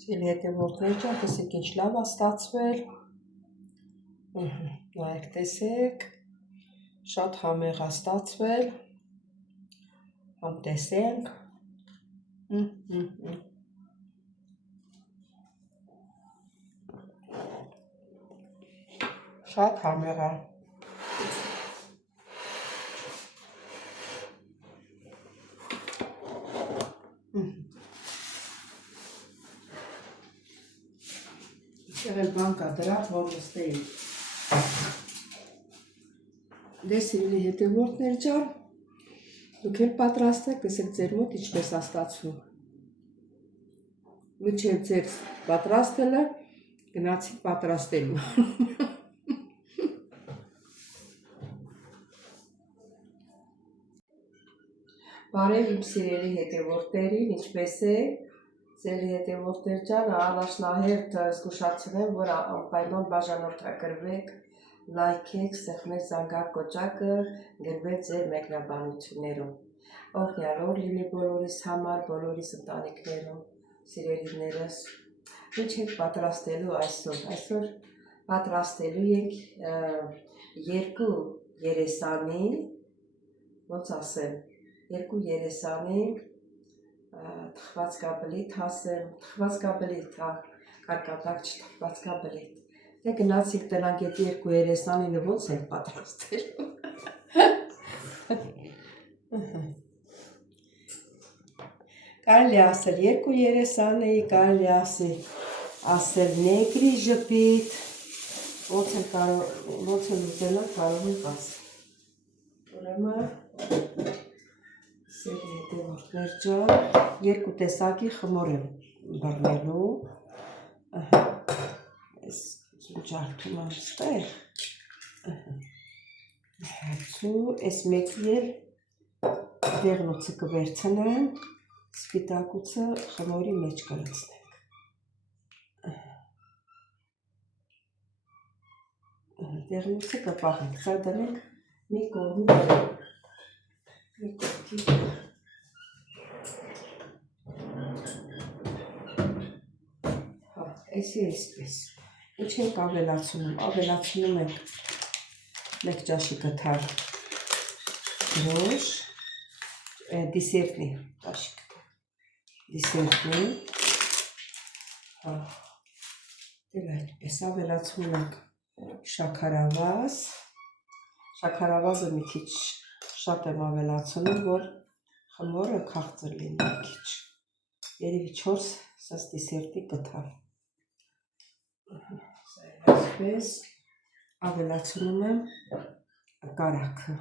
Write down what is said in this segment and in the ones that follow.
Սիրելի հետևորդներ ջան, տեսեք ինչ լավ է ստացվել։ Նայեք, տեսեք, շատ համեղ է ստացվել։ Համ տեսենք։ Շատ համեղ է։ Եղել բան կա դրա, որ նստեի։ Դե սիրելի հետևորդներ ջան, դուք էլ պատրաստեք, տեսեք ձեր մոտ ինչպես է ստացվում։ Մինչև ձեր պատրաստելը գնացիք պատրաստելու։ Բարև իմ սիրելի հետևորդներին, ինչպես եք։ Սիրելի հետևորդներ ջան, առաջնահերթ զգուշացնեմ, որ անպայման բաժանորդագրվեք, լայքեք, սեղմեք զանգակ կոճակը, գրվեք ձեր մեկնաբանություններում։ Օրհնյալով լինի բոլորիս համար, բոլորիս ընտանիքներում, սիրելիներս։ Ինչ ենք պատրաստելու այսօր։ Այսօր պատրաստելու ենք երկու երեսանի, ոնց ասեմ, երկու երեսանի թխվածքաբլիթ ասեմ, թխվածքաբլիթ, կարկատակ չթխվածքաբլիթ։ Դե գնացիք տնանք այդ երկու երեսանինը ոնց ենք պատրաստելու։ Կարելի ասել երկու երեսանի, կարելի ասել նեգրի ժպիտ, ոնց էլ ուզենա կարող ենք ասել։ Ուրեմն սիրելի հետևորդներ ջան, երկու տեսակի խմոր եմ բռնելու։ Այս ջարդում եմ ստեղ։ Հացու, այս մեկի էլ դեղնուցը կվերցնեմ, սպիտակուցը խմորի մեջ կլցնենք։ Դեղնուցը կպահենք, սա դնենք մի կողմի։ Էսի էսպես, ինչ ենք ավելացնում ենք մեկ ճաշի կթար գրոշ, դիսերտնի ճաշի կթար, դիսերտնի, դել այդպես ավելացնում ենք շաքարավազը մի քիչ շատ եմ ավելացնում, որ խմորը քաղցր լինի մի քիչ, երևի 4 սաս դիսերտի կթար, այսպես ավելացնում եմ կարագը,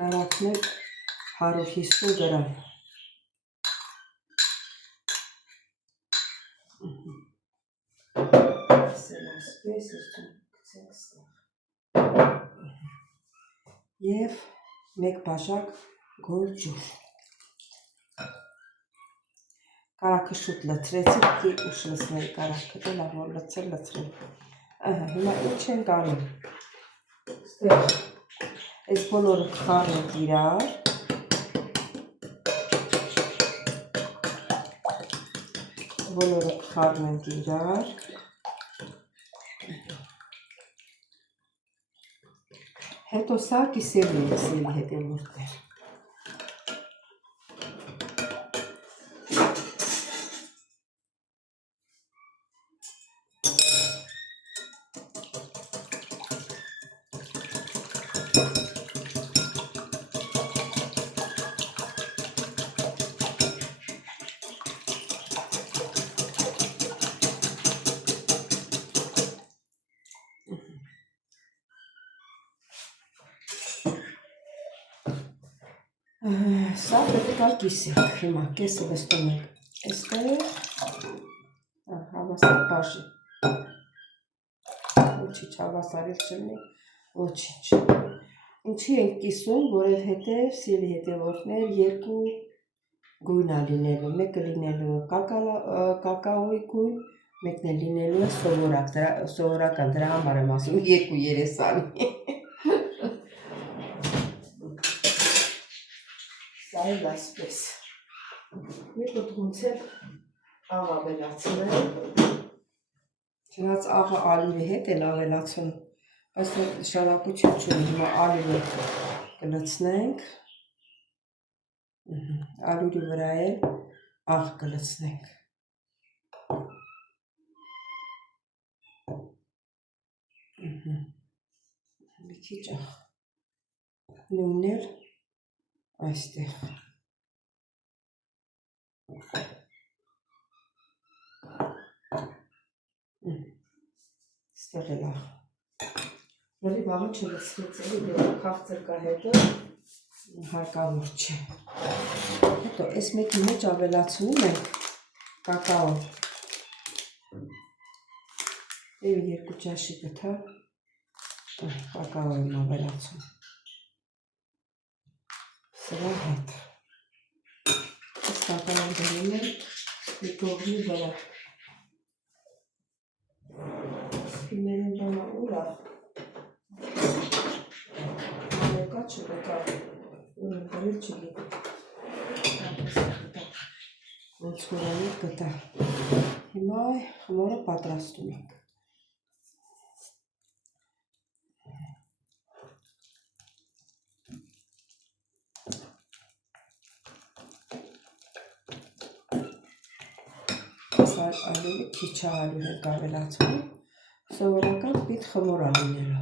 կարագն է 150 գրամ, և մեկ բաժակ գոր ջուր, կարագը շուտ լցրեցի, ուշ լցնել կարագը, դե լավ որ լցրել, հիմա ինչ ենք անում, այս բոլորը կխառնենք իրար, հետո սա կիսելու ենք սիրելի հետևորդներ։ Սա պետք է կիսենք, հիմա կեսը վստում ենք էստեղ, հավասար բաժի, ոչիչ հավասարել չլինի, ոչիչ, ինչի ենք կիսում, որովհետև սիրելի հետևորդներ երկու գույն է լինելու, մեկը լինելու կակաոյի գույն, մեկն է լինելու սովորական, դրա համար եմ ասում երկու երեսանի, այլ այսպես։ Մի պտղունց էլ աղ ավելացնեմ։ Չնայած աղը ալյուրի հետ էլ ավելացնում, բայց նշանակություն չունի, հիմա ալյուրը կլցնենք, ալյուրի վրա էլ աղ կլցնենք։ Մի քիչ աղ, նույնն էլ այստեղ։ Ստեղ էլ աղ։ Լրի բաղը չլցվեց էլի, դեպի քաղցր կա հետո հարկավոր չէ։ Հետո այս մեկի մեջ ավելացնում ենք կակաո։ Եվ 2 ճաշի գթա կակաո եմ ավելացում։ Սրա հետ։ Այս կակաոն դնում եմ մի կողմի վրա։ Սպիմերին բանա ուրա։ Ալեկա չգտա, գրել չգիտա։ Ոնց որանի գտա։ Հիմա խմորը պատրաստում ենք։ Ալյուրը քիչ ալյուր ենք ավելացնում, սովորական պիտ խմոր ալյուրը։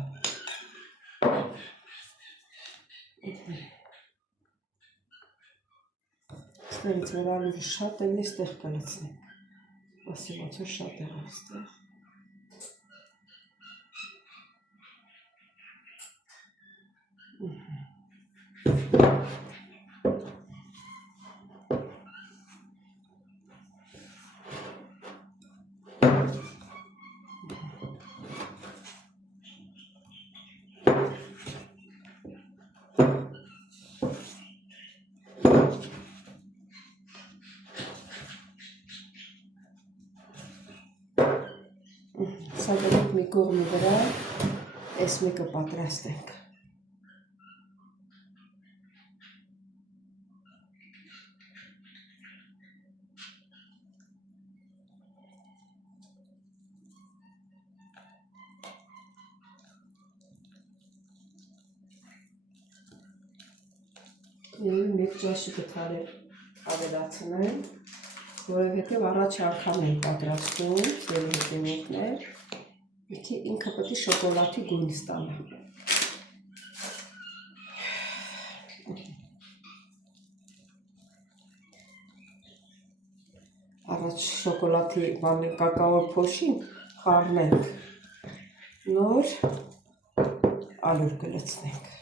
Ստերից որ ալյուրը շատ էլի ստեղ կլցնենք, ասի ոնց որ շատ եղավ ստեղ։ Սա գնանք մի կողմի վրա, այս մեկը պատրաստենք։ Եվ 1 ճաշի գթար ավելացնեմ, որովհետև առաջ անգամ եմ պատրաստում սերի հետևորդներ, ինքը պետք է շոկոլադի գույն ստանա։ Առաջ շոկոլադի կակաո փոշին խառնենք, նոր ալյուր կլցնենք։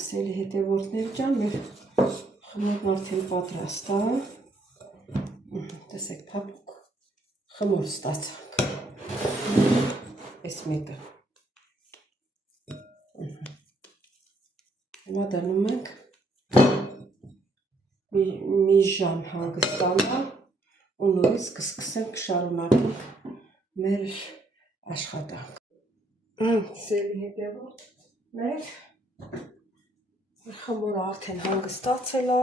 Սերի հետևորդներ ջան, մեր խմորն արդեն պատրաստ է։ Տեսեք, փափուկ խմոր ստացանք։ Այս մեկը։ Հիմա դնում ենք մի ժամ հանգստանա ու նորից կսկսենք շարունակենք մեր աշխատանք։ Սերի հետևորդներ, խմորը արդեն հանգստացել է,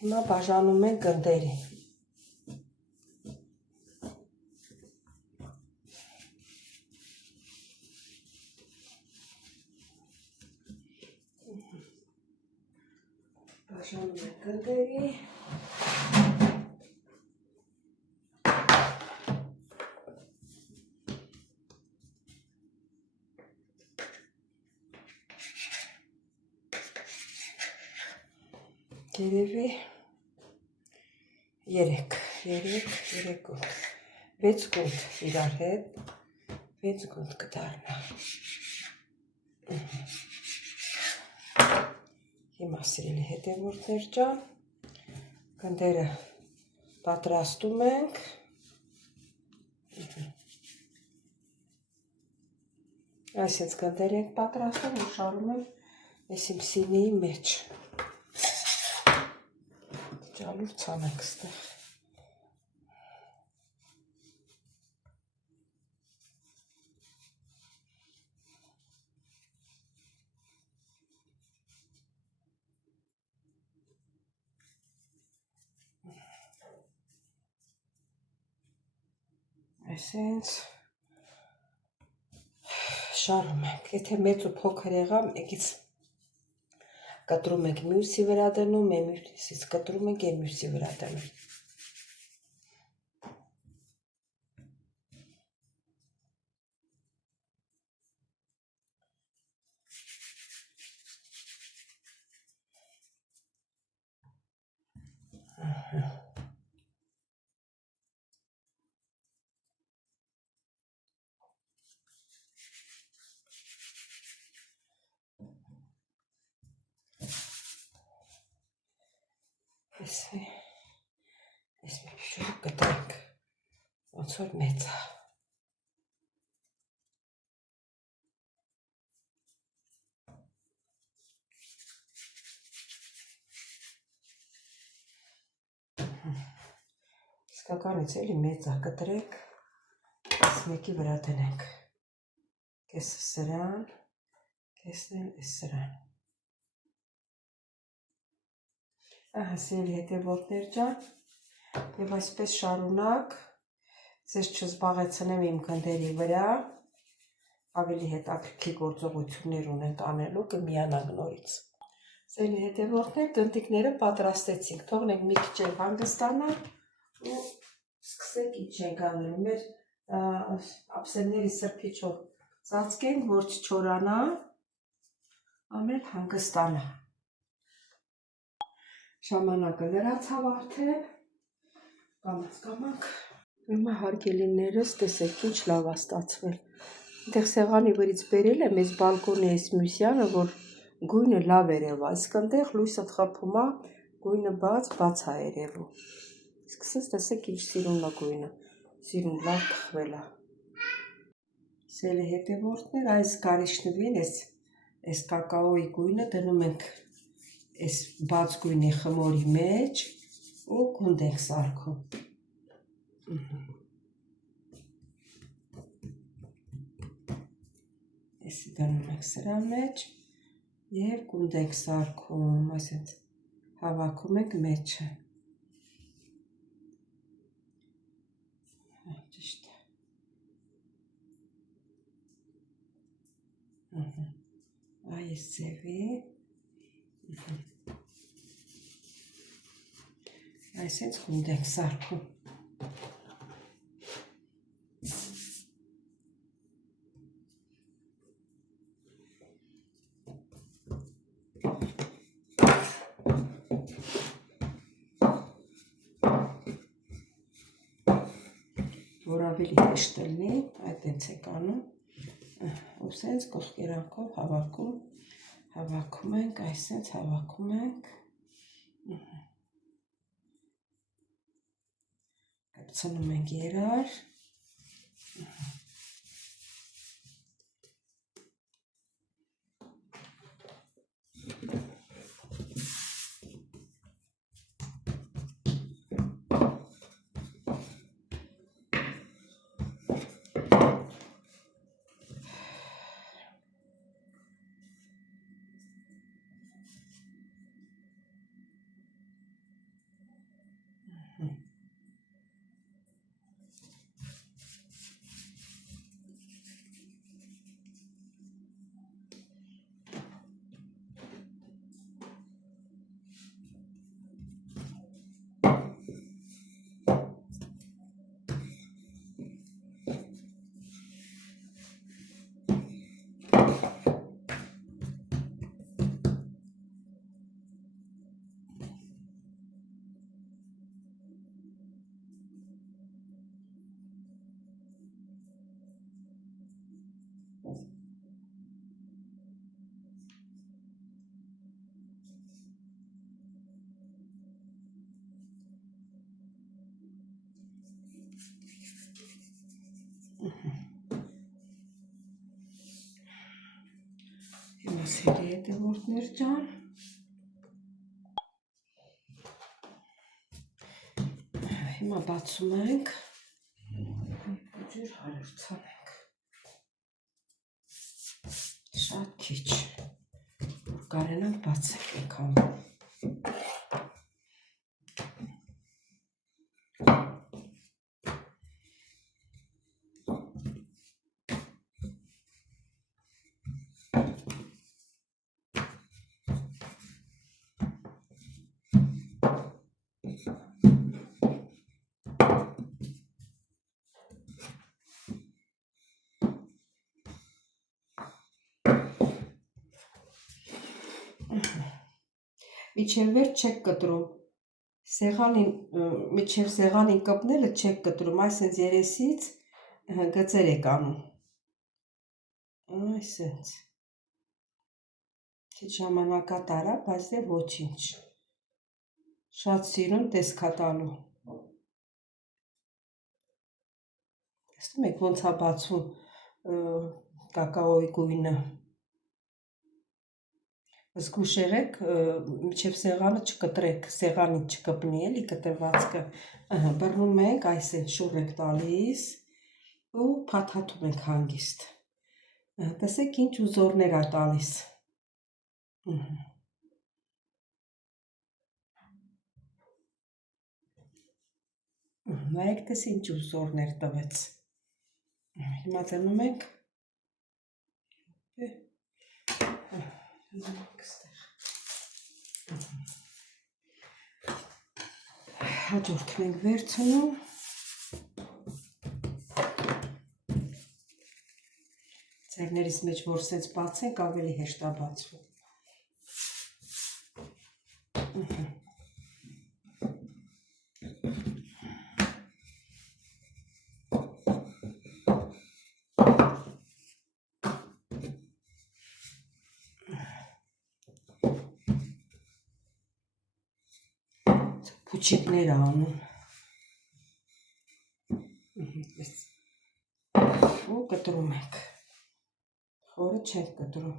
հիմա բաժանում ենք գնդերի։ Բաժանում ենք գնդերի։ երևի 3 գունդ, 6 գունդ իրար հետ, 6 գունդ կդառնա։ Հիմա սիրելի հետևորդներ ջան, գնդերը պատրաստում ենք։ Այսինքն գնդեր ենք պատրաստում ու շարում ենք այս իմ սինիի մեջ։ Ջալուր ցանենք ստեղ։ Այսինքն շարում ենք, եթե մեծ ու փոքր եղա, մեկից կտրում ենք մյուսի վրա դնում, մյուսից կտրում ենք և մյուսի վրա դնում։ Այս մի փիչուրը կտրենք, ոնց որ մեծ է։ Իսկականից էլի մեծ է, կտրենք, այս մեկի վրա դնենք։ Կեսը սրան, կեսն էլ այս սրան։ Ահա սիրելի հետևորդներ ջան, եւ այսպես շարունակ, ձեզ չզբաղեցնեմ իմ գնդերի վրա, ավելի հետաքրքիր գործողություններ ունենք անելու, կմիանանք նորից։ Սիրելի հետևորդներ, գնդիկները պատրաստեցինք, թողնենք մի քիչ էլ հանգստանալ ու սկսենք ինչ ենք անելու։ Մեր ափսեների սրբիչով ծածկենք, որ չչորանա, ամեն հանգստանա։ Ժամանակը լրացավ արդեն, կամաց-կամաք։ Հիմա հարգելիներս, տեսեք ինչ լավ է ստացվել։ Այնտեղ սեղանի վրից բերել եմ այս բալկոնի այս մյուսյանը, որ գույնը լավ երևա, իսկ այնտեղ լույսը խփում է, գույնը բաց է երևում։ Իսկ սենց տեսեք ինչ սիրուն է գույնը, սիրուն լավ թխվել է։ Սիրելի հետևորդներ, այս կարիճնվին, այս կակաոյի գույնը դնում ենք այս բաց գույնի խմորի մեջ ու գունդ ենք սարքում։ Էսի դնում ենք սրա մեջ և գունդ ենք սարքում, այսինքն հավաքում ենք մեջը։ Ճիշտ է։ Այս ձևի։ Այսինքն գունդ ենք սարքում։ Որ ավելի հեշտ լինի, այդպես ենք անում, ու սենց կողքերանքով հավաքում ենք, այսպես հավաքում ենք, կպցնում ենք երար, Հիմա սիրելի հետևորդներ ջան, հիմա բացում ենք, ջուր հարցանենք, շատ քիչ, որ կարենանք բացենք եկան։ Միջև վերջ չեք կտրում, միջև սեղանին կպնելը չեք կտրում, այսենց երեսից գծեր եք անում, այսենց, քիչ ժամանակատար է, բայց դե ոչինչ, շատ սիրուն տեսքա տալու, տեսնում եք ոնց է բացվում կակաոյի գույնը, զգուշ եղեք, միջև սեղանը չկտրեք, սեղանին չկպնի էլի կտրվածքը, բռնում ենք, այսենց շուռ եք տալիս ու փաթաթում ենք հանգիստ, տեսեք ինչ ուզորներ է տալիս, նայեք տես ինչ ուզորներ տվեց, հիմա դնում ենք, հաջորդն ենք վերցնում, ձեռներիս մեջ որ սենց բացենք ավելի հեշտ է բացվում, փուչիկներ է անում, ու կտրում ենք, խորը չենք կտրում,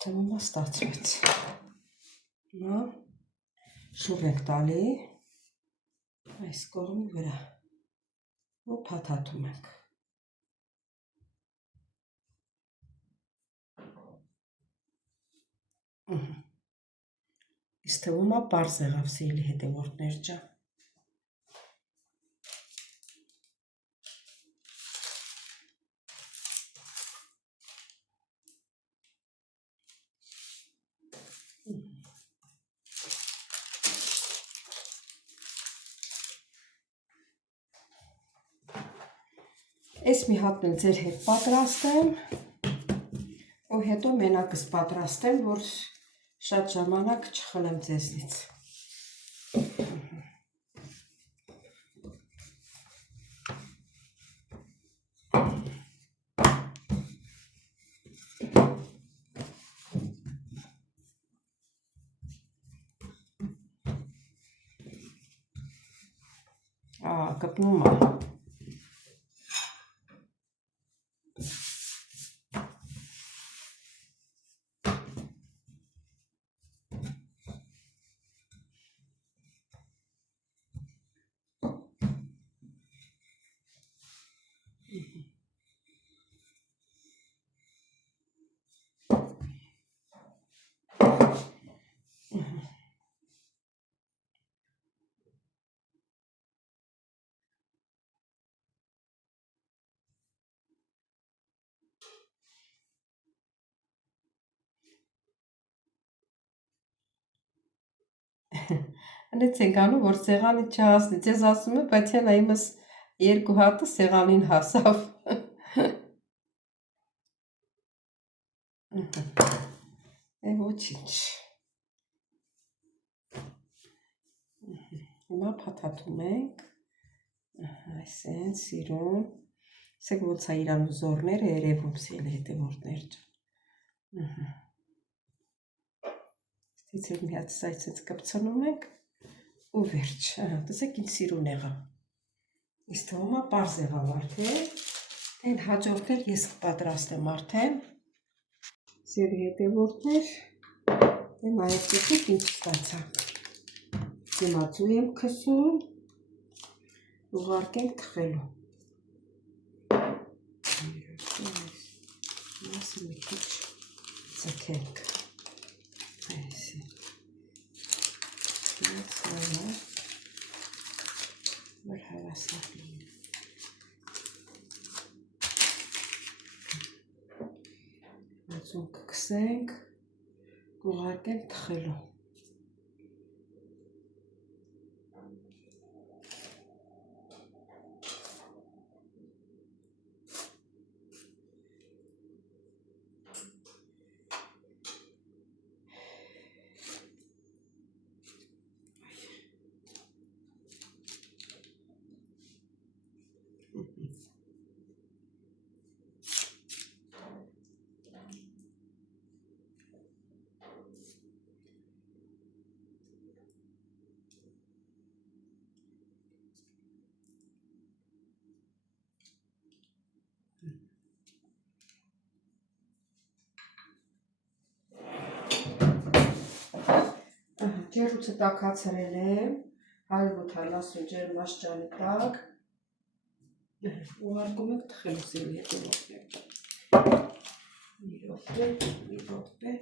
թվում է ստացվեց, հիմա շուռ ենք տալի, այս կողմի վրա, ու փաթաթում ենք, իսկ թվում է պարզ եղավ սիրելի հետևորդներ ջան, Ես մի հատն էլ ձեր հետ պատրաստեմ, ու հետո մենակ կսպատրաստեմ, որ շատ ժամանակ չխլեմ ձեզնից։ Կպնում է։ Անեցենք անում, որ սեղանի չհասնի, ձեզ ասում եմ, բայց հենա իմս 2 հատը սեղանին հասավ։ Ոչինչ։ Հիմա փաթաթում ենք, այսեն սիրուն, սեք ոնց է իրան զորները երևում սիրելի հետևորդներ ջան։ Ստիցել մի հատ սայցից կպցնում ենք ու վերջ, տեսեք ինչ սիրուն եղա։ Իս թվում է պարզ եղավ արդեն, այն հաջորդել ես կպատրաստեմ արդեն։ Սիրելի հետևորդներ, նայեք տեսեք ինչ ստացանք։ Հիմա ձու եմ քսում, ուղարկենք թխելու։ Մասը մի քիչ ձգենք։ Այսի։ Որ հավասար լինի։ Ձուն կքսենք, կուղարկենք թխելու։ Ջեռուցը տաքացրել եմ 170 ջերմաստիճանի տակ, ուղարկում ենք թխելու սիրելի հետևորդներ։ Մի րոպե։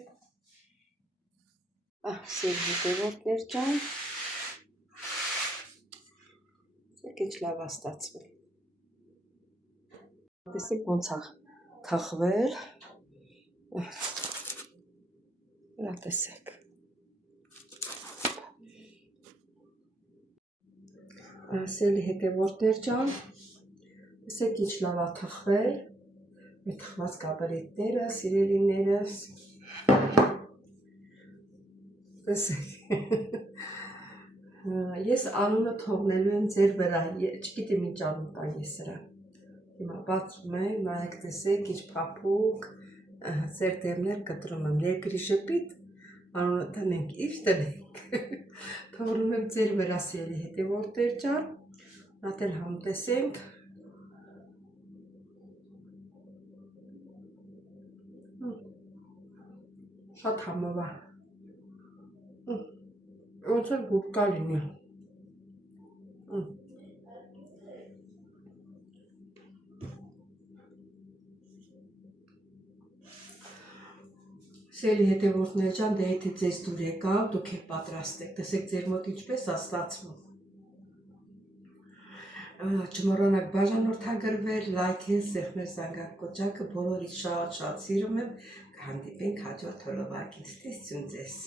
Սիրելի հետևորդներ ջան, տեսեք ինչ լավ է ստացվել։ Տեսեք ոնց է թխվել։ Հա տեսեք։ Սիրելի հետևորդներ ջան, տեսեք ինչ լավ է թխվել, մեր թխված կաբարետները, սիրելիներս, տեսեք, ես անունը թողնելու եմ ձեր վրա, չգիտեմ ինչ անուն տա ես սրա, հիմա բացում եմ, նայեք տեսեք ինչ փափուկ, ձեր դեմներ կտրում եմ, ներգրի շպիտ, անունը տնենք, ինչ տնենք, թողնում եմ ձեր վրա սիրելի հետևորդներ ջան, նատել համտեսենք, շատ համով է, ոնց էլ գուբկա լինի, սիրելի հետևորդներ ջան, դե եթե ձեզ դուր եկավ, դուք էլ պատրաստեք, տեսեք ձեր մոտ ինչպես է ստացվում։ Չմոռանաք բաժանորդագրվել, լայքել, սեղմել զանգակ կոճակը, բոլորից շատ սիրում եմ, կհանդիպենք հաջորդ հոլովակին, ստեսություն ձեզ։